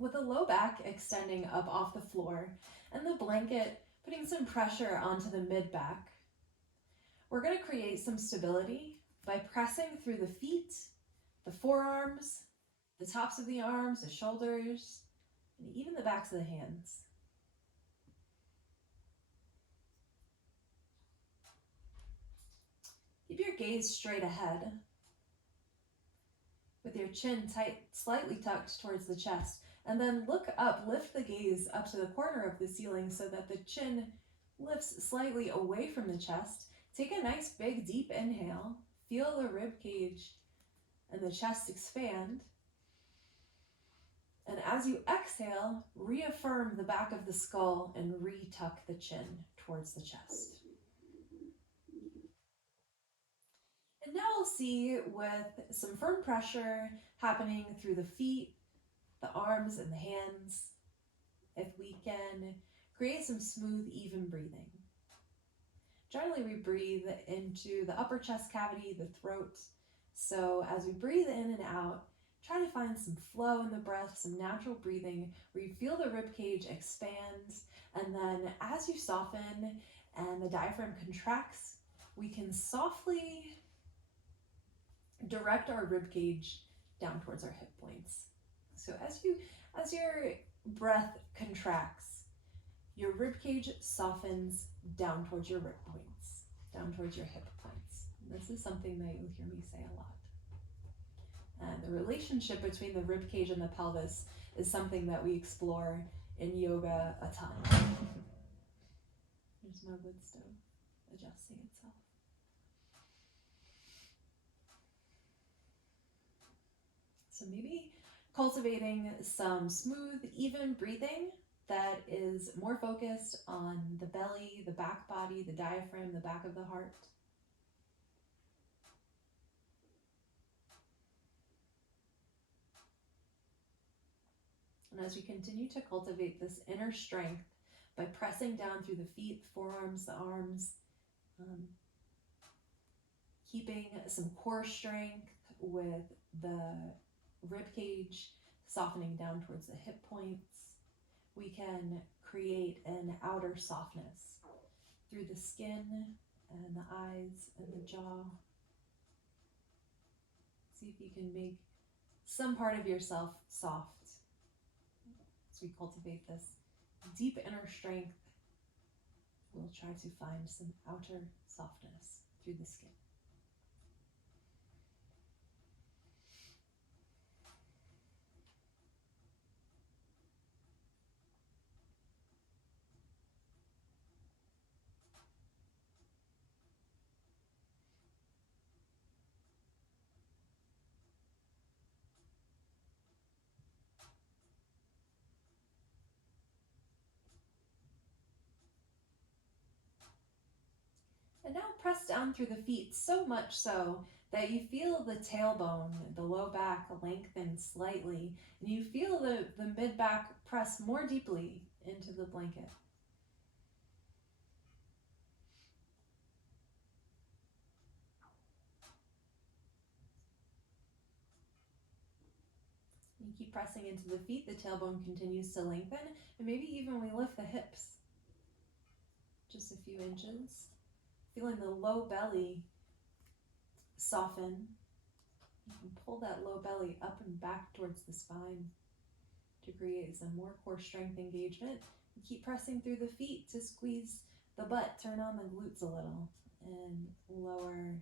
with the low back extending up off the floor and the blanket putting some pressure onto the mid back. We're going to create some stability by pressing through the feet, the forearms, the tops of the arms, the shoulders, and even the backs of the hands. Keep your gaze straight ahead with your chin tight, slightly tucked towards the chest, and then look up, lift the gaze up to the corner of the ceiling so that the chin lifts slightly away from the chest. Take a nice big deep inhale, feel the rib cage and the chest expand. And as you exhale, reaffirm the back of the skull and retuck the chin towards the chest. And now we'll see with some firm pressure happening through the feet, the arms, and the hands, if we can create some smooth, even breathing. Generally, we breathe into the upper chest cavity, the throat. So as we breathe in and out, try to find some flow in the breath, some natural breathing where you feel the rib cage expand. And then as you soften and the diaphragm contracts, we can softly direct our rib cage down towards our hip points. So as your breath contracts, your rib cage softens down towards your rib points, down towards your hip points. This is something that you'll hear me say a lot. And the relationship between the rib cage and the pelvis is something that we explore in yoga a ton. There's my wood stove adjusting itself. So maybe cultivating some smooth, even breathing that is more focused on the belly, the back body, the diaphragm, the back of the heart. And as we continue to cultivate this inner strength by pressing down through the feet, forearms, the arms, keeping some core strength with the rib cage softening down towards the hip points, we can create an outer softness through the skin and the eyes and the jaw. See if you can make some part of yourself soft as we cultivate this deep inner strength. We'll try to find some outer softness through the skin. And now press down through the feet, so much so that you feel the tailbone, the low back lengthen slightly, and you feel the mid-back press more deeply into the blanket. You keep pressing into the feet, the tailbone continues to lengthen, and maybe even we lift the hips just a few inches. Feeling the low belly soften. You can pull that low belly up and back towards the spine to create some more core strength engagement. You keep pressing through the feet to squeeze the butt, turn on the glutes a little, and lower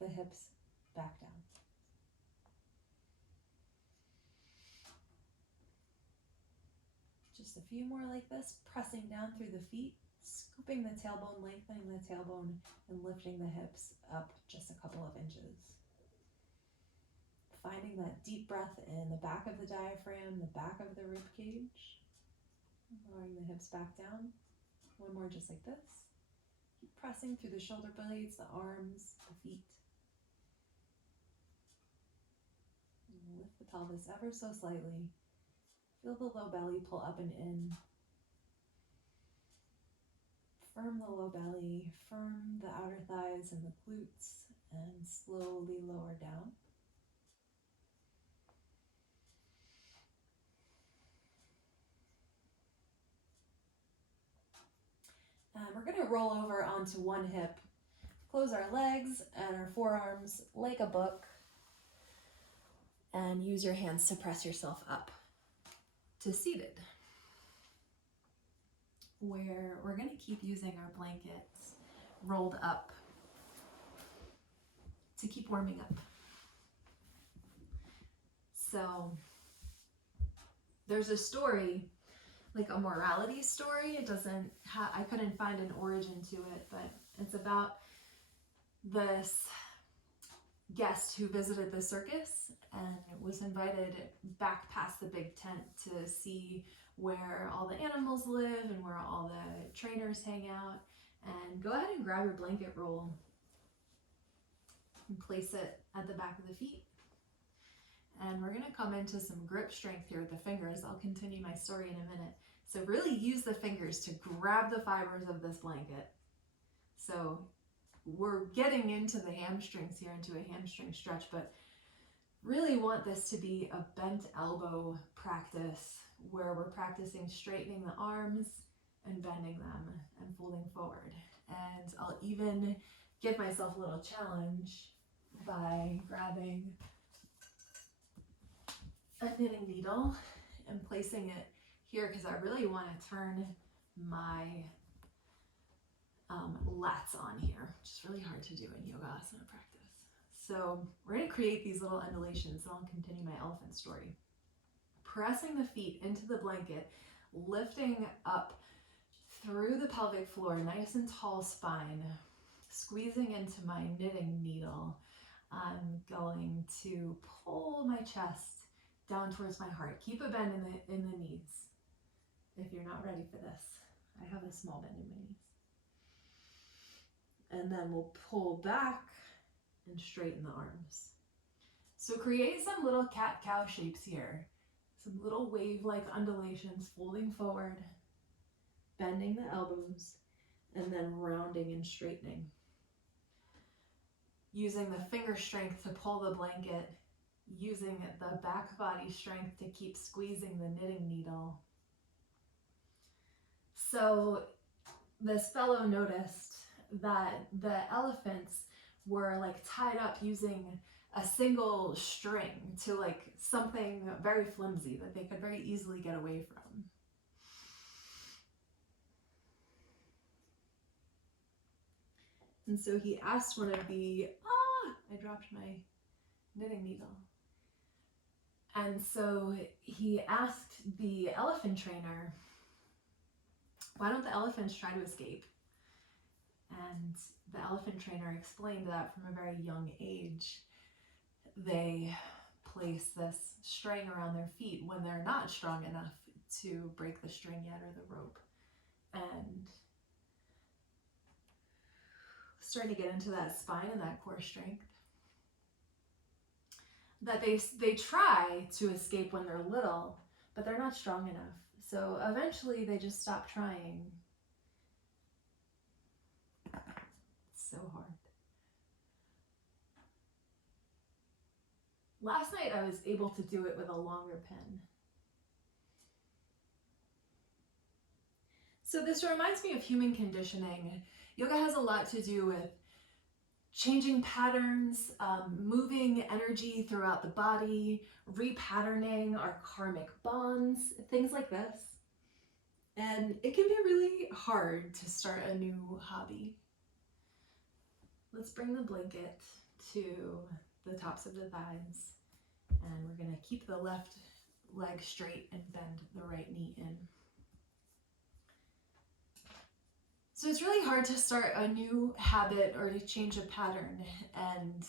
the hips back down. Just a few more like this, pressing down through the feet, scooping the tailbone, lengthening the tailbone, and lifting the hips up just a couple of inches. Finding that deep breath in the back of the diaphragm, the back of the rib cage, lowering the hips back down. One more just like this. Keep pressing through the shoulder blades, the arms, the feet. And lift the pelvis ever so slightly. Feel the low belly pull up and in. Firm the low belly, firm the outer thighs and the glutes, and slowly lower down. We're going to roll over onto one hip, close our legs and our forearms like a book, and use your hands to press yourself up to seated, where we're going to keep using our blankets rolled up to keep warming up. So there's a story, like a morality story. It doesn't I couldn't find an origin to it, but it's about this guest who visited the circus and was invited back past the big tent to see where all the animals live and where all the trainers hang out. And go ahead and grab your blanket roll and place it at the back of the feet. And we're going to come into some grip strength here with the fingers. I'll continue my story in a minute. So really use the fingers to grab the fibers of this blanket. So we're getting into the hamstrings here, into a hamstring stretch, but really want this to be a bent elbow practice where we're practicing straightening the arms and bending them and folding forward. And I'll even give myself a little challenge by grabbing a knitting needle and placing it here, because I really want to turn my lats on here, which is really hard to do in yoga asana practice. So we're going to create these little undulations, and I'll continue my elephant story. Pressing the feet into the blanket, lifting up through the pelvic floor, nice and tall spine, squeezing into my knitting needle. I'm going to pull my chest down towards my heart. Keep a bend in the knees if you're not ready for this. I have a small bend in my knees. And then we'll pull back and straighten the arms. So create some little cat-cow shapes here. Some little wave-like undulations, folding forward, bending the elbows, and then rounding and straightening. Using the finger strength to pull the blanket, using the back body strength to keep squeezing the knitting needle. So this fellow noticed that the elephants were like tied up using a single string to like something very flimsy that they could very easily get away from. And so he asked one of the, I dropped my knitting needle. And so he asked the elephant trainer, why don't the elephants try to escape? And the elephant trainer explained that from a very young age, they place this string around their feet when they're not strong enough to break the string yet or the rope. And starting to get into that spine and that core strength, that they try to escape when they're little, but they're not strong enough. So eventually they just stop trying. It's so hard. Last night I was able to do it with a longer pen. So this reminds me of human conditioning. Yoga has a lot to do with changing patterns, moving energy throughout the body, repatterning our karmic bonds, things like this. And it can be really hard to start a new hobby. Let's bring the blanket to the tops of the thighs, and we're going to keep the left leg straight and bend the right knee in. So it's really hard to start a new habit or to change a pattern, and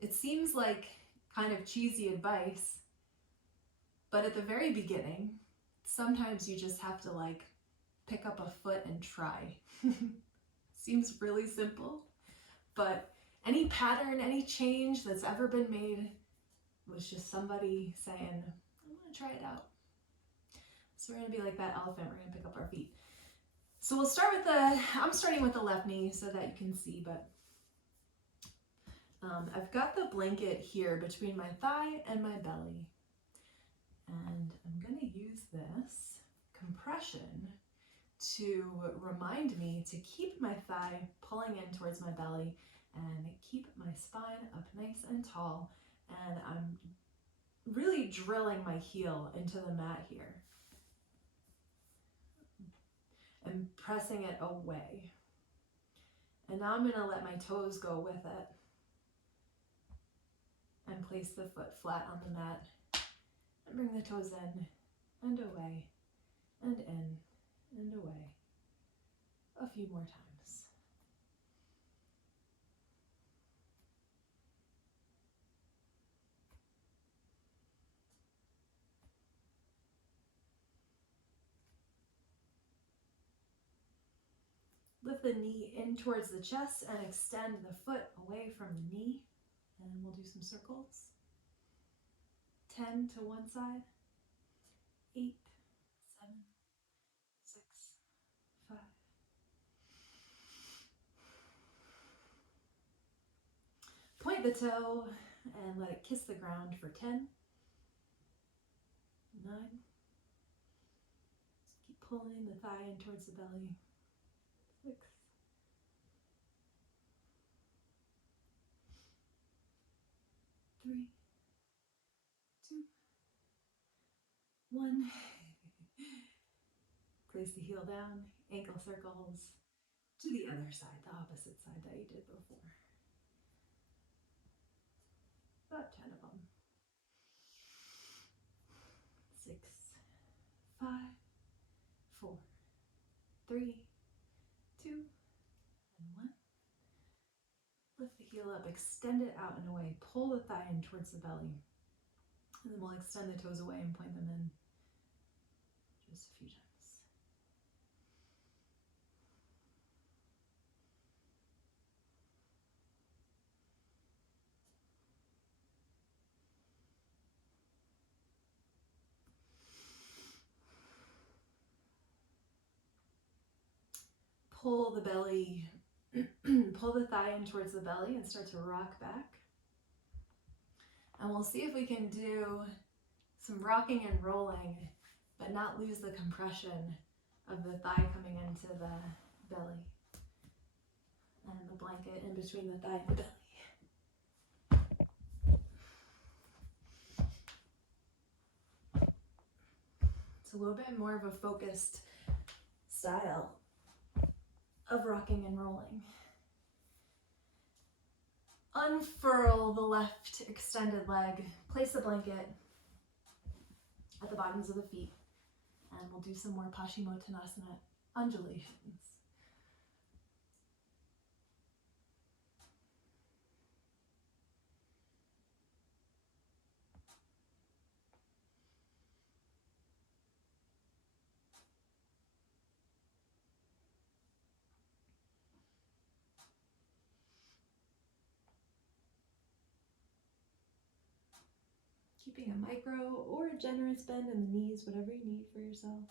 it seems like kind of cheesy advice, but at the very beginning, sometimes you just have to like pick up a foot and try. Seems really simple, but any pattern, any change that's ever been made was just somebody saying, I want to try it out. So we're going to be like that elephant. We're going to pick up our feet. So we'll start with I'm starting with the left knee so that you can see, but I've got the blanket here between my thigh and my belly. And I'm going to use this compression to remind me to keep my thigh pulling in towards my belly and keep my spine up nice and tall. And I'm really drilling my heel into the mat here and pressing it away. And now I'm going to let my toes go with it and place the foot flat on the mat and bring the toes in and away and in and away a few more times. Lift the knee in towards the chest and extend the foot away from the knee. And we'll do some circles. 10 to one side. 8, 7, 6, 5. Point the toe and let it kiss the ground for 10, 9. Keep pulling the thigh in towards the belly. 6, 3, 2, 1. Place the heel down, ankle circles to the other side, the opposite side that you did before. About 10 of them. 6, 5, 4, 3, 2, and 1. Lift the heel up, extend it out and away. Pull the thigh in towards the belly. And then we'll extend the toes away and point them in just a few times. Pull the belly, pull the thigh in towards the belly and start to rock back. And we'll see if we can do some rocking and rolling, but not lose the compression of the thigh coming into the belly and the blanket in between the thigh and the belly. It's a little bit more of a focused style of rocking and rolling. Unfurl the left extended leg, place the blanket at the bottoms of the feet, and we'll do some more Paschimottanasana undulations. Keeping a micro or a generous bend in the knees, whatever you need for yourself.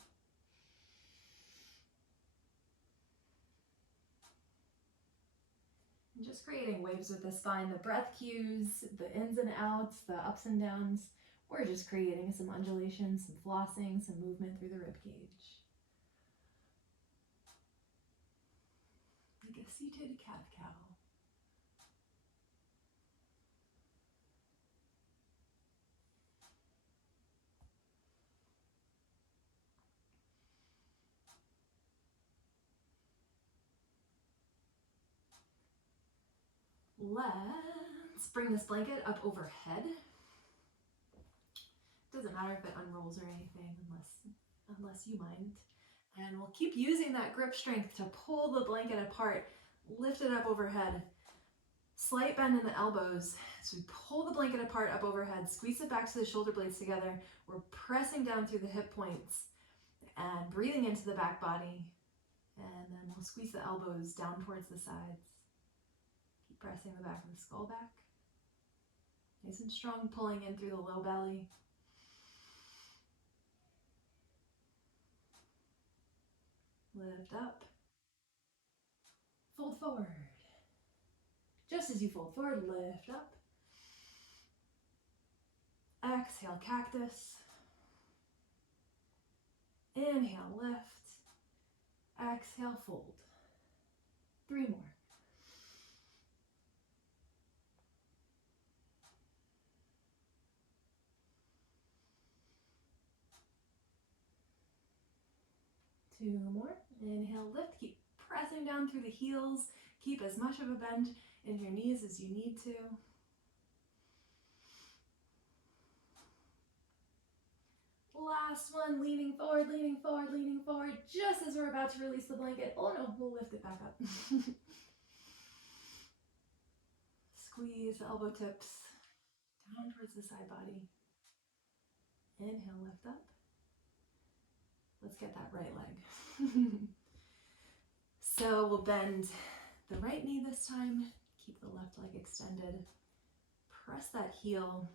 And just creating waves with the spine, the breath cues, the ins and outs, the ups and downs. We're just creating some undulations, some flossing, some movement through the rib cage. Like a seated cat-cow. Let's bring this blanket up overhead. Doesn't matter if it unrolls or anything unless you mind. And we'll keep using that grip strength to pull the blanket apart, lift it up overhead. Slight bend in the elbows. So we pull the blanket apart up overhead, squeeze it back so the shoulder blades together. We're pressing down through the hip points and breathing into the back body. And then we'll squeeze the elbows down towards the sides. Keep pressing the back of the skull back. Nice and strong, pulling in through the low belly. Lift up. Fold forward. Just as you fold forward, lift up. Exhale, cactus. Inhale, lift. Exhale, fold. 3 more. Two more. Inhale, lift. Keep pressing down through the heels. Keep as much of a bend in your knees as you need to. Last one, leaning forward, leaning forward, leaning forward, just as we're about to release the blanket. Oh no, we'll lift it back up. Squeeze the elbow tips down towards the side body. Inhale, lift up. Let's get that right leg. So we'll bend the right knee this time. Keep the left leg extended. Press that heel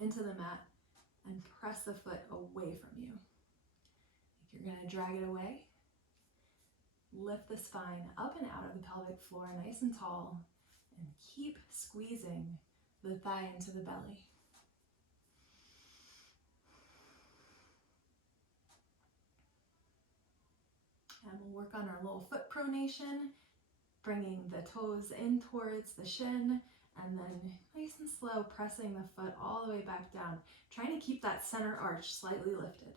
into the mat and press the foot away from you. If you're going to drag it away, lift the spine up and out of the pelvic floor nice and tall, and keep squeezing the thigh into the belly. And we'll work on our little foot pronation, bringing the toes in towards the shin, and then nice and slow pressing the foot all the way back down, trying to keep that center arch slightly lifted.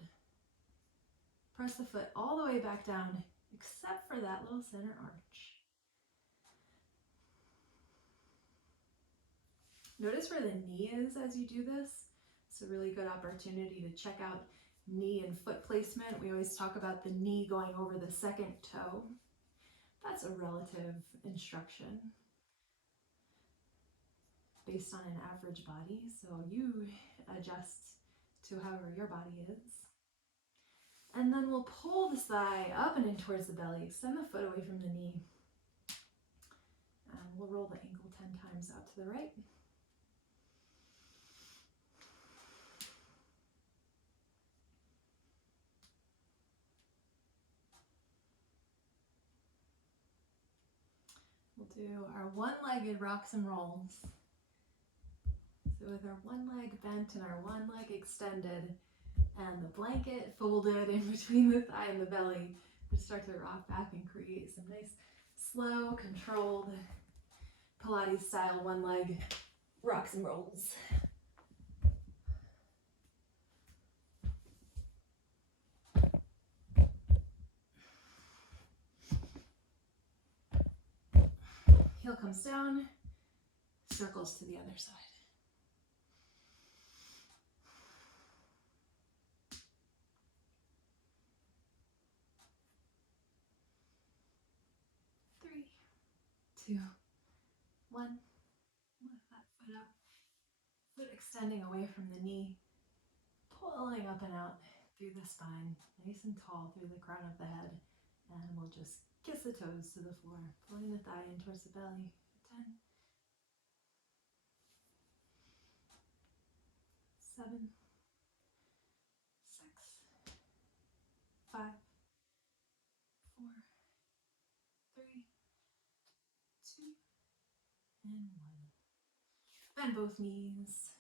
Press the foot all the way back down, except for that little center arch. Notice where the knee is as you do this. It's a really good opportunity to check out knee and foot placement. We always talk about the knee going over the second toe. That's a relative instruction based on an average body, so you adjust to however your body is. And then we'll pull the thigh up and in towards the belly, extend the foot away from the knee, and we'll roll the ankle 10 times out to the right. We'll do our one-legged rocks and rolls. So with our one leg bent and our one leg extended and the blanket folded in between the thigh and the belly, we start to rock back and create some nice, slow, controlled Pilates style one leg rocks and rolls. Heel comes down, circles to the other side. Three, two, one. Lift that foot up. Foot extending away from the knee, pulling up and out through the spine, nice and tall through the crown of the head. And we'll just kiss the toes to the floor, pulling the thigh in towards the belly. 10, 7, 6, 5, 4, 3, 2, and 1. Bend both knees.